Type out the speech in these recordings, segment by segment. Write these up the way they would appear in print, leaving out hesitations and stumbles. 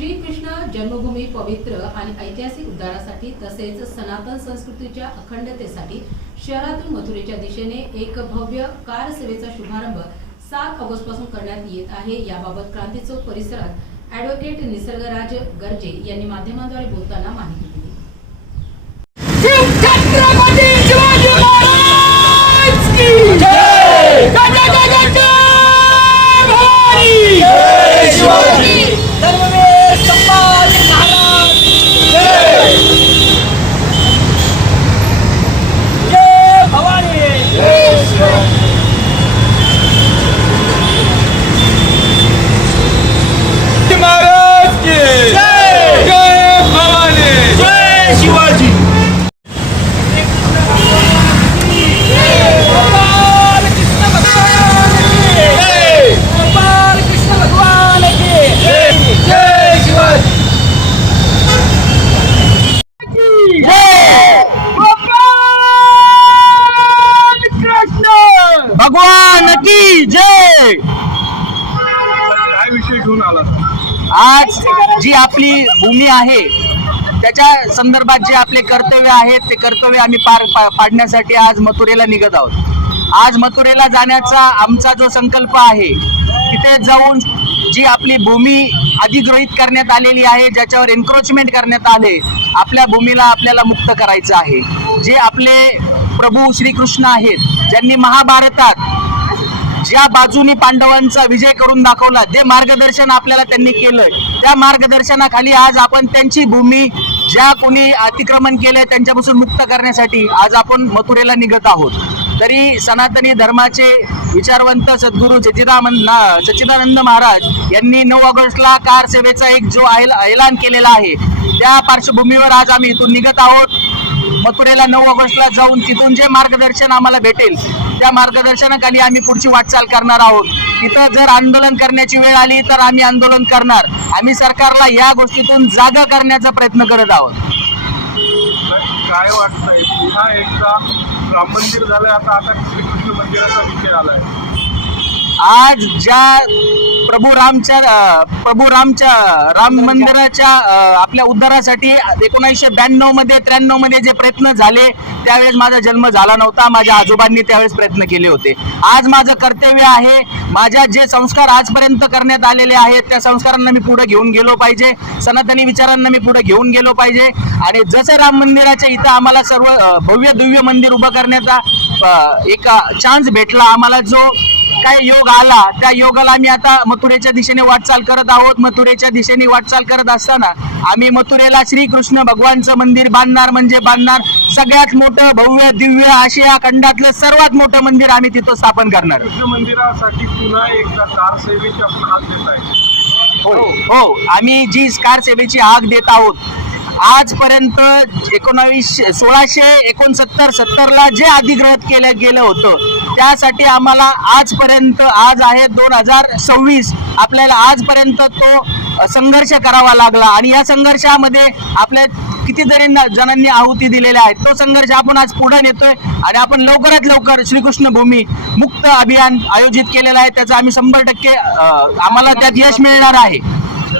श्रीकृष्ण जन्मभूमी पवित्र आणि ऐतिहासिक उद्धारासाठी तसेच सनातन संस्कृतीच्या अखंडतेसाठी शहरातून मथुरेच्या दिशेने एक भव्य कार सेवेचा शुभारंभ 7 ऑगस्ट पासून करण्यात येत आहे। याबाबत क्रांती चौक परिसरात ॲडव्होकेट निसर्गराज गर्जे यांनी माध्यमांद्वारे बोलताना माहिती दिली। भगवान की जय। काय विषय घेऊन आला? आज जी आपली भूमी आहे त्याच्या संदर्भात जे आपले कर्तव्य आहेत ते कर्तव्य आम्ही पाडण्यासाठी आज मथुरेला निघत आहोत। आज मथुरेला जाण्याचा आमचा जो संकल्प आहे, तिथे जाऊन जी आपली भूमी अधिग्रहित करण्यात आलेली आहे, ज्याच्यावर एन्क्रोचमेंट करण्यात आले, आपल्या भूमीला आपल्याला मुक्त करायचं आहे। जे आपले प्रभू श्रीकृष्ण आहेत, ज्यांनी महाभारतात ज्या बाजूनी पांडवांचा विजय करून दाखवला, ते मार्गदर्शन आपल्याला त्यांनी केलंय। त्या मार्गदर्शनाखाली आज आपण त्यांची भूमी ज्या कोणी अतिक्रमण केलंय त्यांच्यापासून मुक्त करण्यासाठी आज आपण मथुरेला निघत आहोत। तरी सनातनी धर्माचे विचारवंत सद्गुरू सच्चिदानंद महाराज यांनी 9 ऑगस्टला कार सेवेचा एक जो ऐलान केलेला आहे, त्या पार्श्वभूमीवर आज आम्ही इथून निघत आहोत। मथुरेला 9 ऑगस्टला जाऊन तिथून जे मार्गदर्शन आम्हाला भेटेल त्या मार्गदर्शनाखाली आम्ही पुढची वाटचाल करणार आहोत। तिथं जर आंदोलन करण्याची वेळ आली तर आम्ही आंदोलन करणार। आम्ही सरकारला या गोष्टीतून जागा करण्याचा प्रयत्न करत आहोत। काय वाटतंय, पुन्हा एकदा राम मंदिर झालंय, आता श्रीकृष्ण मंदिराचा विषय आलाय। आज ज्या प्रभू रामच्या राम मंदिराच्या आपल्या उद्धारासाठी 1992 मध्ये 93 मध्ये जे प्रयत्न झाले, त्यावेळेस माझा जन्म झाला नव्हता। माझ्या आजोबांनी त्यावेळेस प्रयत्न केले होते। आज माझं कर्तव्य आहे, माझ्या जे संस्कार आजपर्यंत करण्यात आलेले आहेत त्या संस्कारांना मी पुढे घेऊन गेलो पाहिजे, सनातनी विचारांना मी पुढे घेऊन गेलो पाहिजे। आणि जसं राम मंदिराच्या इथं आम्हाला सर्व भव्य दिव्य मंदिर उभं करण्याचा एक चान्स भेटला, आम्हाला जो काय योग आला, त्या योगाला आम्ही आता मथुरेच्या दिशेने वाटचाल करत आहोत। मथुरेच्या दिशेने वाटचाल करत असताना आम्ही मथुरेला श्रीकृष्ण भगवानचं मंदिर बांधणार, म्हणजे बांधणार सगळ्यात मोठं भव्य दिव्य आशिया खंडातलं सर्वात मोठं मंदिर आम्ही तिथं स्थापन करणार। कृष्ण मंदिरासाठी पुन्हा एकदा कार सेवेची आपण हात देत आहे। हो, आम्ही जी कार सेवेची हाक देत आहोत, आजपर्यंत 1669 ला जे अधिग्रहित केलं गेलं होतं, त्यासाठी आम्हाला आजपर्यंत आज आहे 2026, आपल्याला आजपर्यंत तो संघर्ष करावा लागला। आणि या संघर्षामध्ये आपल्या कितीतरी जणांनी आहुती दिलेल्या आहेत। तो संघर्ष आपण आज पुढे नेतोय आणि आपण लवकरात लवकर श्रीकृष्ण भूमी मुक्त अभियान आयोजित केलेलं आहे। त्याचा आम्ही 100% आम्हाला त्यात यश मिळणार आहे।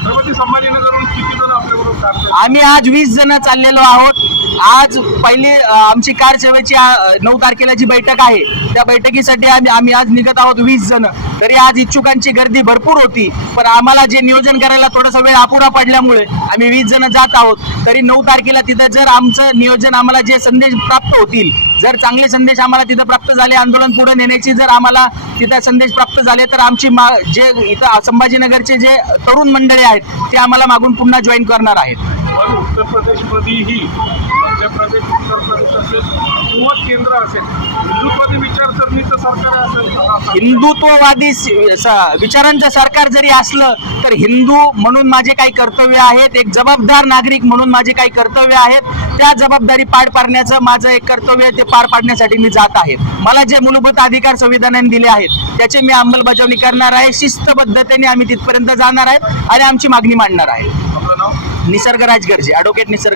छत्रपती संभाजीनगरहून किती जण आपल्याबरोबर कार सेवेत? आम्ही आज 20 जण चाललेलो आहोत। आज पहिली आमची कार सेवेची 9 तारखेला जी बैठक आहे, त्या बैठकीसाठी आम्ही आज निघत आहोत 20 जण। तरी आज इच्छुकांची गर्दी भरपूर होती, पण आम्हाला जे नियोजन करायला थोडासा वेळ अपुरा पडल्यामुळे आम्ही 20 जण जात आहोत। तरी 9 तारखेला तिथं जर आमचं नियोजन आम्हाला जे संदेश प्राप्त होतील, जर चांगले संदेश आम्हाला तिथं प्राप्त झाले, आंदोलन पुढे नेण्याची जर आम्हाला तिथं संदेश प्राप्त झाले, तर आमची जे इथं संभाजीनगरचे जे तरुण मंडळी आहेत ते आम्हाला मागून पुन्हा जॉईन करणार आहेत। पण उत्तर प्रदेशमध्येही, मध्य प्रदेश, उत्तर प्रदेश असेल किंवा केंद्र असेल, हिंदुत्ववादी विचारसरणीचं सरकार असेल, हिंदुत्ववादी विचारांचं सरकार जरी असलं तर हिंदू म्हणून माझे काही कर्तव्य आहेत, एक जबाबदार नागरिक म्हणून माझे काही कर्तव्य आहेत। त्या जबाबदारी पार पाडण्याचं माझं एक कर्तव्य आहे, ते पार पाडण्यासाठी मी जात आहे। मला जे मूलभूत अधिकार संविधानाने दिले आहेत त्याची मी अंमलबजावणी करणार आहे। शिस्तबद्धतेने आम्ही तिथपर्यंत जाणार आहेत आणि आमची मागणी मांडणार आहे। आपलं नाव? निसर्गराज गर्जे, ॲडव्होकेट निसर्ग